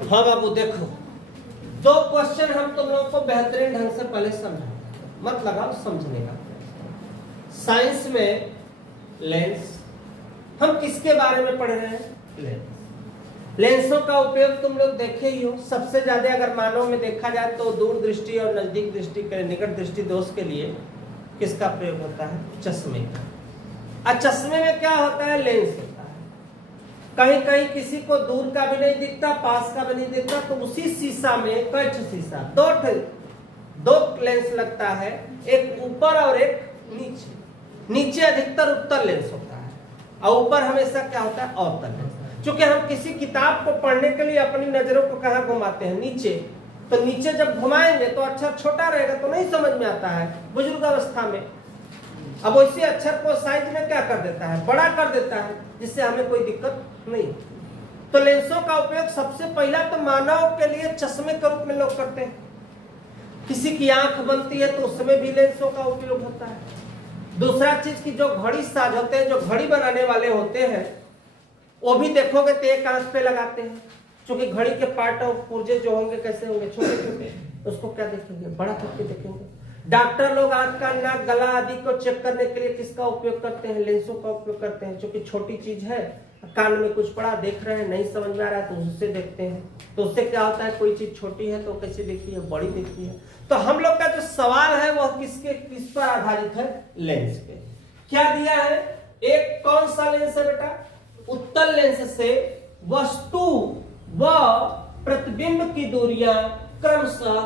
हाँ बाबू देखो, दो क्वेश्चन हम तुम लोगों को बेहतरीन ढंग से पहले समझा, मत लगाओ समझने का। साइंस में लेंस, हम किसके बारे में पढ़ रहे हैं? लेंस। लेंसों का उपयोग तुम लोग देखे ही हो। सबसे ज्यादा अगर मानव में देखा जाए तो दूर दृष्टि और नजदीक दृष्टि के, निकट दृष्टि दोष के लिए किसका प्रयोग होता है? चश्मे का। और चश्मे में क्या होता है? लेंस होता है। कहीं कहीं किसी को दूर का भी नहीं दिखता, पास का भी नहीं दिखता, तो उसी शीशा में कई शीशा, दो लेंस लगता है, एक ऊपर और एक नीचे। नीचे अधिकतर उत्तल लेंस होता है और ऊपर हमेशा क्या होता है? अवतल लेंस। क्योंकि हम किसी किताब को पढ़ने के लिए अपनी नजरों को कहाँ घुमाते हैं? नीचे। तो नीचे जब घुमाएंगे तो अक्षर छोटा रहेगा तो नहीं समझ में आता है बुजुर्ग अवस्था में। अब वैसे अक्षर को साइज में क्या कर देता है? बड़ा कर देता है, जिससे हमें कोई दिक्कत नहीं। तो लेंसों का उपयोग सबसे पहला तो मानव के लिए चश्मे के रूप में लोग करते हैं। किसी की आंख बनती है तो उसमें भी लेंसों का उपयोग होता है। दूसरा चीज की जो घड़ी साज होते हैं, जो घड़ी बनाने वाले होते हैं, वो भी देखोगे तो एक आंख पे लगाते हैं, क्योंकि घड़ी के पार्ट और पुर्जे जो होंगे कैसे होंगे? छोटे छोटे। उसको क्या देखेंगे? बड़ा करके देखेंगे। डॉक्टर लोग आंख का नाक, गला आदि को चेक करने के लिए किसका उपयोग करते हैं? लेंसों का उपयोग करते हैं। क्योंकि छोटी चीज है, कान में कुछ पड़ा, देख रहे हैं, नहीं समझ में आ रहा है तो उससे देखते हैं। तो उससे क्या होता है? कोई चीज छोटी है तो कैसे दिखती है? बड़ी दिखती है। तो हम लोग का जो सवाल है वह किस पर आधारित है? लेंस पे। क्या दिया है? एक कौन सा लेंस है बेटा? उत्तल लेंस से वस्तु व प्रतिबिंब की दूरियां क्रमशः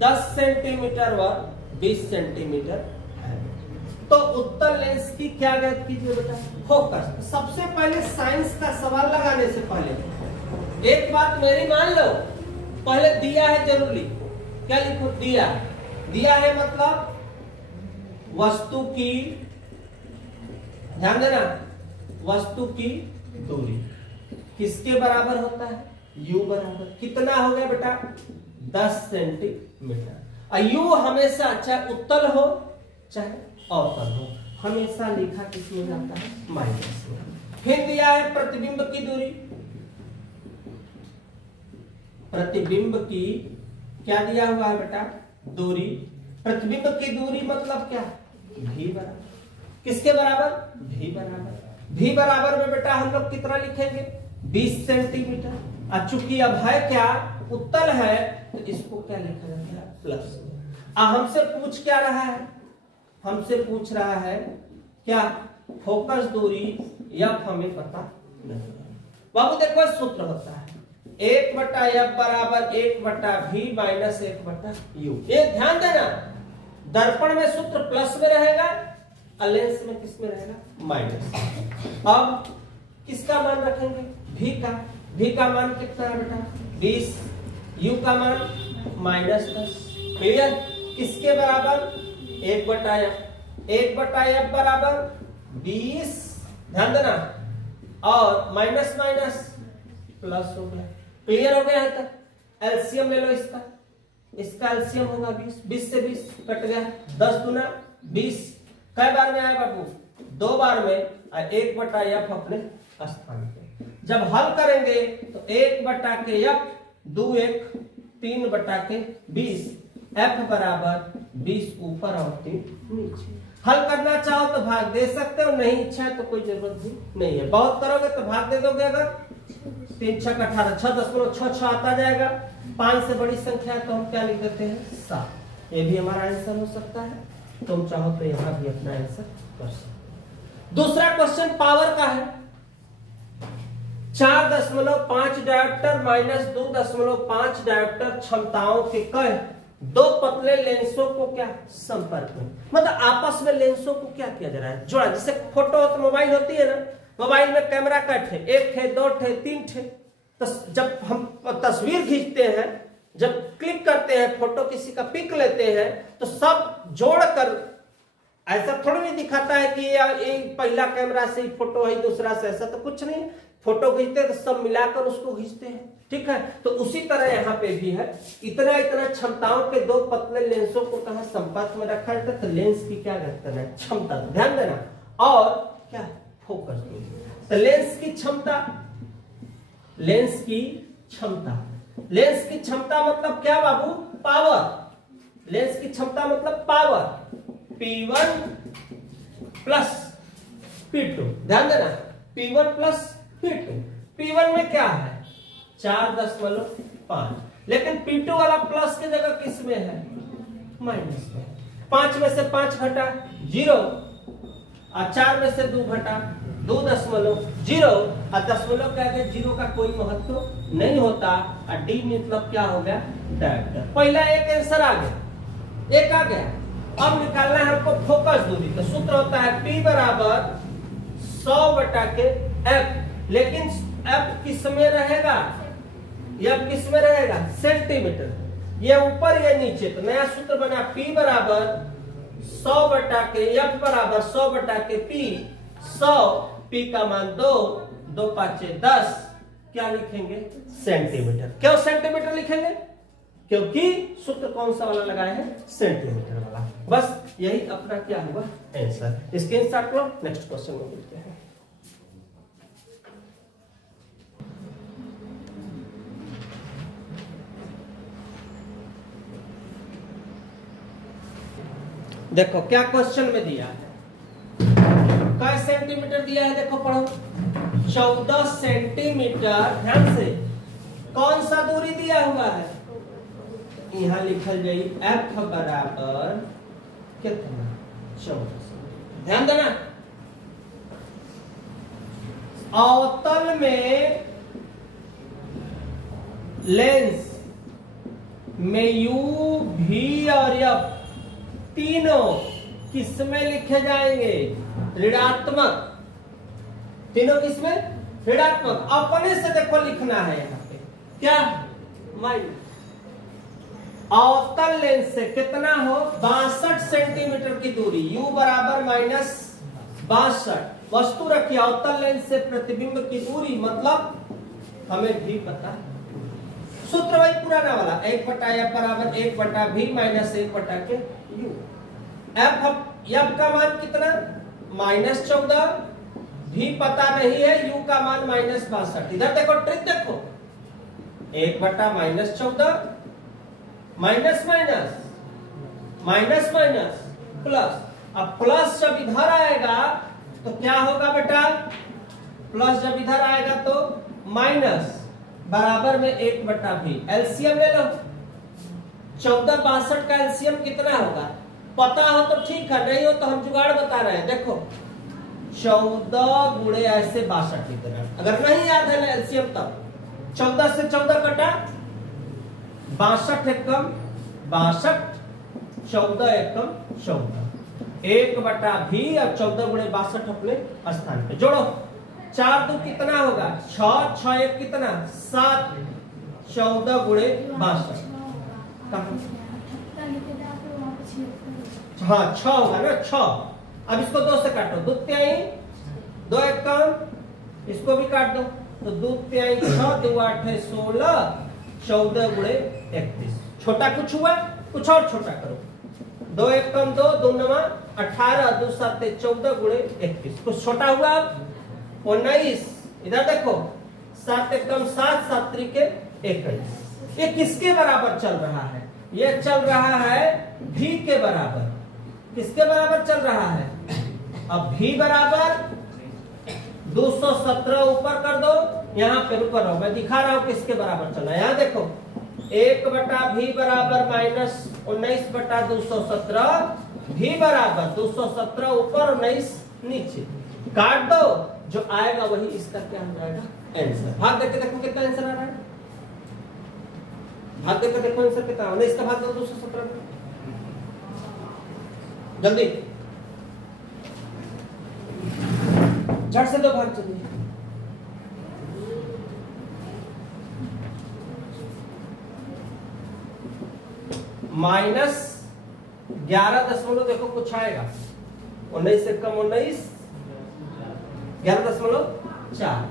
10 सेंटीमीटर व 20 सेंटीमीटर है। तो उत्तल लेंस की क्या ज्ञात कीजिए बेटा? फोकस। सबसे पहले साइंस का सवाल लगाने से पहले एक बात मेरी मान लो, पहले दिया है जरूर लिखो। क्या लिखो? दिया। दिया है मतलब वस्तु की, ध्यान देना, वस्तु की दूरी किसके बराबर होता है? u बराबर कितना हो गया बेटा? 10 सेंटीमीटर। और u हमेशा चाहे उत्तल हो चाहे अवतल हो, हमेशा लिखा किसमें जाता है? माइनस में। फिर दिया है प्रतिबिंब की दूरी। प्रतिबिंब की क्या दिया हुआ है बेटा? दूरी। प्रतिबिंब की दूरी मतलब क्या? v बराबर किसके बराबर? v बराबर। v बराबर में बेटा हम लोग कितना लिखेंगे? 20 सेंटीमीटर। और चूंकि अब है क्या? उत्तल है, तो इसको क्या लिखा जाता है? प्लस। हमसे पूछ क्या रहा है? हमसे पूछ रहा है क्या? फोकस दूरी f हमें पता नहीं। बाबू देखो सूत्र होता है 1/f बराबर 1/v माइनस 1/u। ये ध्यान देना, दर्पण में सूत्र प्लस में रहेगा और लेंस में किस में रहेगा? माइनस। अब किसका मान रखेंगे? v का। v का मान कितना है बेटा? 20। u का मान -10। क्लियर? किसके बराबर? 1/f। 1/f बराबर 20, ध्यान देना, और माइनस माइनस प्लस हो गया। क्लियर हो गया है तक? एलसीएम ले लो इसका। इसका एलसीएम होगा 20। 20 से 20 कट गया, 10 दूना 20। कई बार में आया बाबू? 2 बार में। 1/f अपने स्थान पे। जब हल करेंगे तो 1/f 2 1 3/20। f बराबर 20 ऊपर और 3 नीचे। हल करना चाहो तो भाग दे सकते हो, नहीं इच्छा है तो कोई जरूरत भी नहीं है। बहुत करोगे तो भाग दे दोगे। अगर 3 6 18, 6.6 आता जाएगा। 5 से बड़ी संख्या है तो हम क्या लिख देते हैं? 7। ये भी हमारा आंसर हो सकता है। तुम चाहो तो यहाँ भी अपना आंसर कर सकते। दूसरा क्वेश्चन पावर का है। 4.5 डायोप्टर माइनस 2.5 डायोप्टर क्षमताओं के कई 2 पतले लेंसों को क्या संपर्क में, मतलब आपस में लेंसों को क्या किया जा रहा है? जोड़ा। जैसे फोटो हो तो मोबाइल होती है ना, मोबाइल में कैमरा का थे, 1 थे, 2 थे, 3 थे। तो जब हम तस्वीर खींचते हैं, जब क्लिक करते हैं, फोटो किसी का पिक लेते हैं, तो सब जोड़कर ऐसा थोड़ा नहीं दिखाता है कि ये पहला कैमरा से ही फोटो है, दूसरा से, ऐसा तो कुछ नहीं। फोटो खींचते हैं तो सब मिलाकर उसको खींचते हैं, ठीक है? तो उसी तरह यहाँ पे भी है। इतना इतना क्षमताओं के 2 पतले लेंसों को कहा संपर्क में रखा जाता है। तो लेंस की क्या कहते हैं? क्षमता। ध्यान देना। और क्या? फोकस। तो लेंस की क्षमता, लेंस की क्षमता लेंस की क्षमता मतलब क्या बाबू? पावर। लेंस की क्षमता मतलब पावर। P1 प्लस P2, ध्यान देना, P1 प्लस P2। P1 में क्या है? 4.5, लेकिन P2 वाला प्लस की जगह किस में है? माइनस में। 5 में से 5 घटा 0, और 4 में से 2 घटा 2.0, और दशमलव क्या गया? 0 का कोई महत्व नहीं होता, और डी मतलब क्या हो गया? डायरेक्टर। पहला एक आंसर आ गया, एक आ गया। अब निकालना है हमको फोकस दूरी। तो सूत्र होता है P बराबर 100/के F, लेकिन F किस में रहेगा? F किस में रहेगा? सेंटीमीटर। ये ऊपर ये नीचे, तो नया सूत्र बना P बराबर 100/के F बराबर 100/के P। 100 P का मान 2, 2 5 10, क्या लिखेंगे? सेंटीमीटर। क्यों सेंटीमीटर लिखेंगे? क्योंकि सूत्र कौन सा वाला लगाए हैं? सेंटीमीटर वाला। बस यही अपना क्या हुआ? आंसर। स्क्रीनशॉट लो, नेक्स्ट क्वेश्चन में मिलते हैं। देखो क्या क्वेश्चन में दिया है, क्या सेंटीमीटर दिया है, देखो पढ़ो। 14 सेंटीमीटर। ध्यान से, कौन सा दूरी दिया हुआ है? यहां लिखल जाई F बराबर कितना? 14। ध्यान देना, अवतल में लेंस में U, V और F तीनों किस में लिखे जाएंगे? ऋणात्मक। तीनों किस में? ऋणात्मक। अपने से देखो लिखना है यहाँ पे क्या? माइनस। अवतल लेंस से कितना हो? 62 सेंटीमीटर की दूरी, U बराबर -62। वस्तु रखी अवतल लेंस से प्रतिबिंब की दूरी, मतलब हमें भी पता है। सूत्र वही पुराना वाला, 1/F बराबर 1/V माइनस 1/के U। F का मान कितना? -14। भी पता नहीं है, U का मान -62। इधर देखो, ट्रिक देखो, 1/-14 minus minus minus minus plus. अब प्लस जब इधर आएगा तो क्या होगा बेटा? प्लस जब इधर आएगा तो माइनस, बराबर में 1/V। एलसीएम ले लो। 14 62 का एलसीएम कितना होगा? पता हो तो ठीक है, नहीं हो तो हम जुगाड़ बता रहे हैं। देखो 14 गुणे ऐसे 62 की तरह। अगर नहीं याद है एलसीएम तब 14 से 14 कटा 62 एकम 62, 14 एकम 14, 1/V और 14 गुणे 62 अपने स्थान पे जोड़ो। 4 2 कितना होगा? 6, 6 1 कितना? 7, 14 गुणे 62। हाँ 6 होगा ना, 6। अब इसको 2 से काटो, 2 तिहाई 2 एकम, इसको भी काट दो, तो 2 तिहाई 6, 2 8 16, 14 गुणे 31। छोटा कुछ हुआ? कुछ और छोटा करो। 2 एकम 2, 2 9 18, 2 7 14 गुणे 31। कुछ छोटा हुआ? अब 19। इधर देखो 7 एकम 7, 7 त्रिके 21। ये किसके बराबर चल रहा है? ये चल रहा है V के बराबर। किसके बराबर चल रहा है? अब V बराबर 217 ऊपर कर दो, यहाँ पे ऊपर रहो, मैं दिखा रहा हूं किसके बराबर चल रहा है। यहाँ देखो 1/V बराबर -19/217। V बराबर 217 ऊपर 19 नीचे। काट दो, जो आएगा वही इसका क्या हो जाएगा? आंसर। भाग देके देखो कितना आंसर आ रहा है। भाग देकर देखो आंसर कितना है। 19 का भाग दो 217 में, जल्दी झट से दो भाग चलिए। -11 देखो कुछ आएगा, 19 से कम 19, 11.4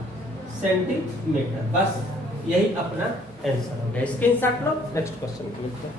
सेंटीमीटर। बस यही अपना आंसर हो गया। स्क्रीनशॉट लो, नेक्स्ट क्वेश्चन को लिखते हैं।